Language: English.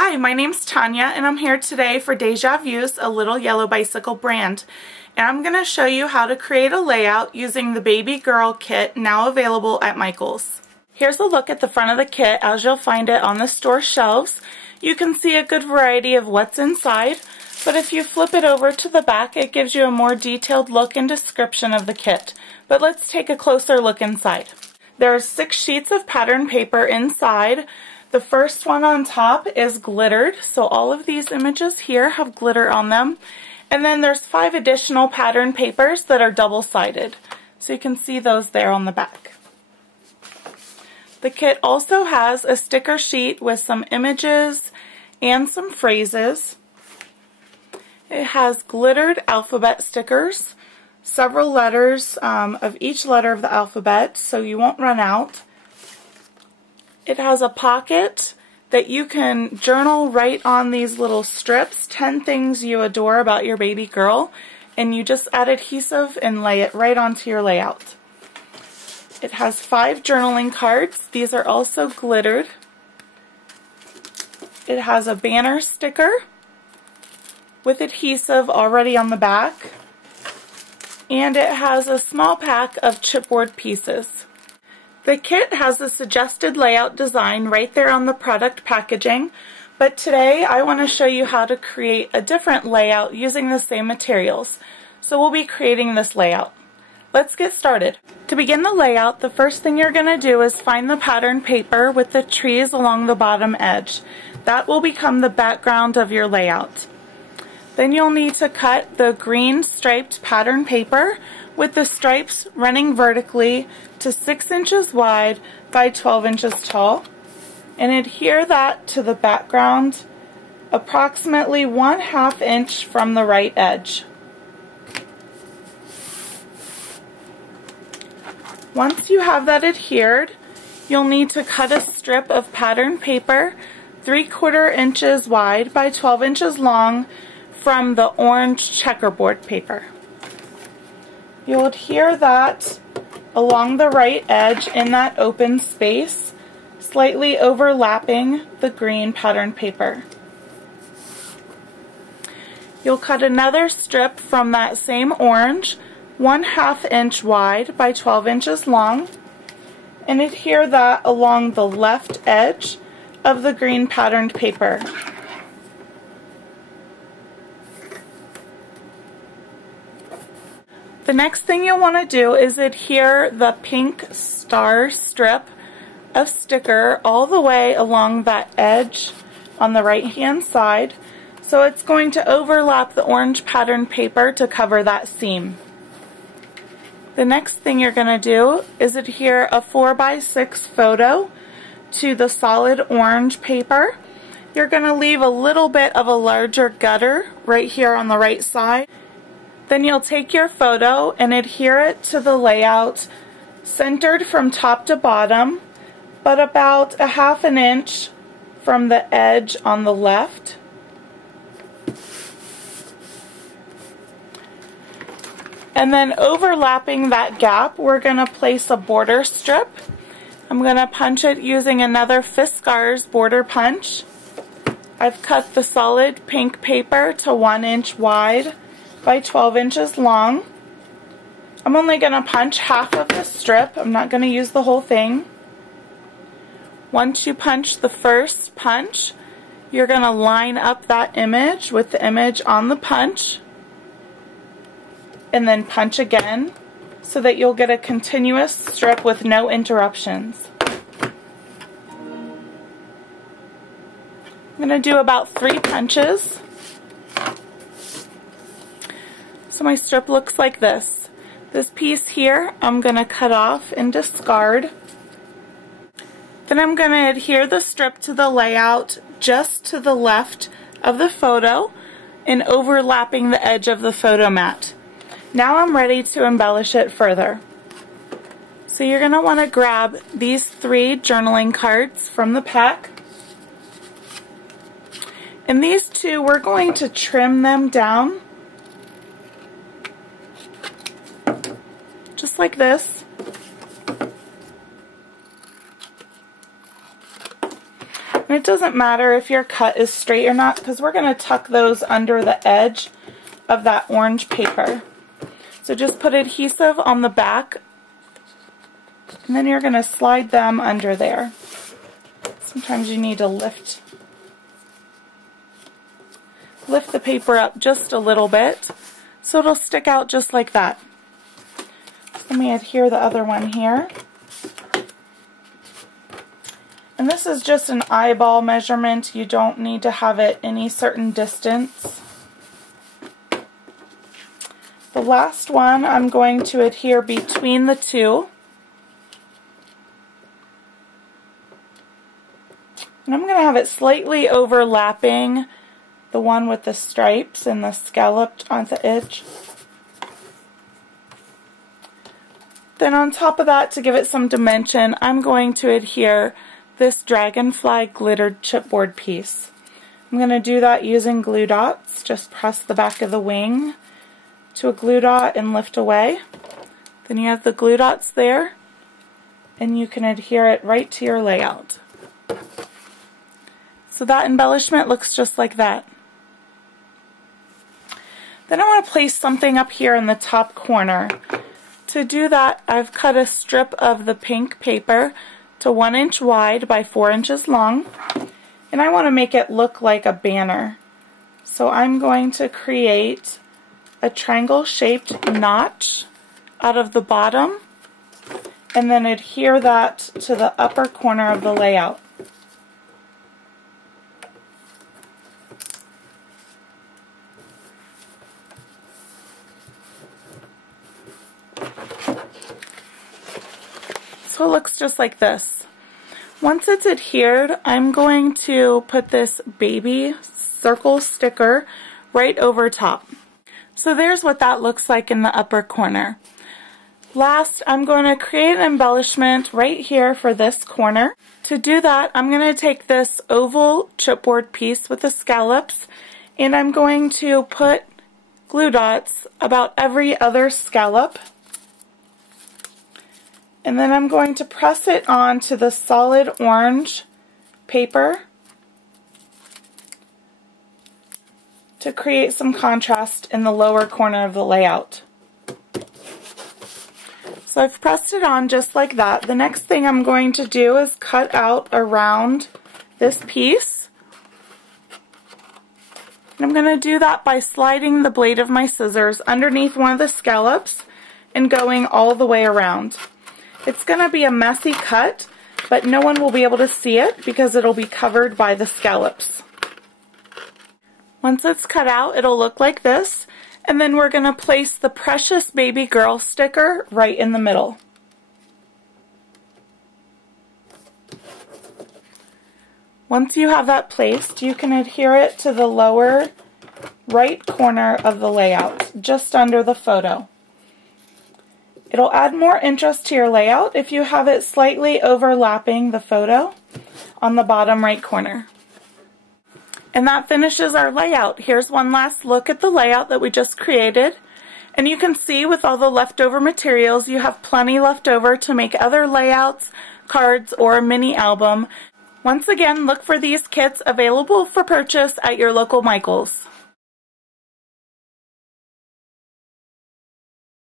Hi, my name's Tanya and I'm here today for Deja Vu's A Little Yellow Bicycle brand. And I'm going to show you how to create a layout using the baby girl kit now available at Michael's. Here's a look at the front of the kit as you'll find it on the store shelves. You can see a good variety of what's inside, but if you flip it over to the back it gives you a more detailed look and description of the kit. But let's take a closer look inside. There are 6 sheets of pattern paper inside. The first one on top is glittered, so all of these images here have glitter on them. And then there's 5 additional pattern papers that are double-sided. So you can see those there on the back. The kit also has a sticker sheet with some images and some phrases. It has glittered alphabet stickers, several letters of each letter of the alphabet, so you won't run out. It has a pocket that you can journal right on these little strips, 10 things you adore about your baby girl, and you just add adhesive and lay it right onto your layout. It has 5 journaling cards. These are also glittered. It has a banner sticker with adhesive already on the back, and it has a small pack of chipboard pieces. The kit has a suggested layout design right there on the product packaging, but today I want to show you how to create a different layout using the same materials. So we'll be creating this layout. Let's get started. To begin the layout, the first thing you're going to do is find the pattern paper with the trees along the bottom edge. That will become the background of your layout. Then you'll need to cut the green striped pattern paper with the stripes running vertically to 6 inches wide by 12 inches tall, and adhere that to the background approximately 1/2 inch from the right edge. Once you have that adhered, you'll need to cut a strip of pattern paper 3/4 inches wide by 12 inches long from the orange checkerboard paper. You'll adhere that along the right edge in that open space, slightly overlapping the green pattern paper. You'll cut another strip from that same orange, 1/2 inch wide by 12 inches long, and adhere that along the left edge of the green patterned paper. The next thing you'll want to do is adhere the pink star strip of sticker all the way along that edge on the right hand side, so it's going to overlap the orange pattern paper to cover that seam. The next thing you're going to do is adhere a 4x6 photo to the solid orange paper. You're going to leave a little bit of a larger gutter right here on the right side. Then you'll take your photo and adhere it to the layout centered from top to bottom, but about 1/2 inch from the edge on the left. And then overlapping that gap, we're going to place a border strip. I'm going to punch it using another Fiskars border punch. I've cut the solid pink paper to 1 inch wide by 12 inches long. I'm only going to punch half of the strip. I'm not going to use the whole thing. Once you punch the first punch, you're going to line up that image with the image on the punch, and then punch again so that you'll get a continuous strip with no interruptions. I'm going to do about 3 punches. So my strip looks like this. This piece here I'm going to cut off and discard. Then I'm going to adhere the strip to the layout just to the left of the photo and overlapping the edge of the photo mat. Now I'm ready to embellish it further. So you're going to want to grab these 3 journaling cards from the pack. And these 2, we're going to trim them down just like this. And it doesn't matter if your cut is straight or not, because we're going to tuck those under the edge of that orange paper. So just put adhesive on the back, and then you're going to slide them under there. Sometimes you need to lift the paper up just a little bit so it'll stick out just like that. So let me adhere the other one here. And this is just an eyeball measurement. You don't need to have it any certain distance. The last one I'm going to adhere between the two. And I'm going to have it slightly overlapping the one with the stripes and the scalloped on the edge. Then on top of that, to give it some dimension, I'm going to adhere this dragonfly glittered chipboard piece. I'm going to do that using glue dots. Just press the back of the wing to a glue dot and lift away. Then you have the glue dots there, and you can adhere it right to your layout. So that embellishment looks just like that. Then I want to place something up here in the top corner. To do that, I've cut a strip of the pink paper to 1 inch wide by 4 inches long, and I want to make it look like a banner. So I'm going to create a triangle shaped notch out of the bottom and then adhere that to the upper corner of the layout. So it looks just like this. Once it's adhered, I'm going to put this baby circle sticker right over top. So there's what that looks like in the upper corner. Last, I'm going to create an embellishment right here for this corner. To do that, I'm going to take this oval chipboard piece with the scallops, and I'm going to put glue dots about every other scallop. And then I'm going to press it onto the solid orange paper to create some contrast in the lower corner of the layout. So I've pressed it on just like that. The next thing I'm going to do is cut out around this piece. And I'm going to do that by sliding the blade of my scissors underneath one of the scallops and going all the way around. It's going to be a messy cut, but no one will be able to see it because it'll be covered by the scallops. Once it's cut out, it'll look like this, and then we're going to place the Precious Baby Girl sticker right in the middle. Once you have that placed, you can adhere it to the lower right corner of the layout, just under the photo. It'll add more interest to your layout if you have it slightly overlapping the photo on the bottom right corner. And that finishes our layout. Here's one last look at the layout that we just created. And you can see with all the leftover materials, you have plenty left over to make other layouts, cards, or a mini album. Once again, look for these kits available for purchase at your local Michaels.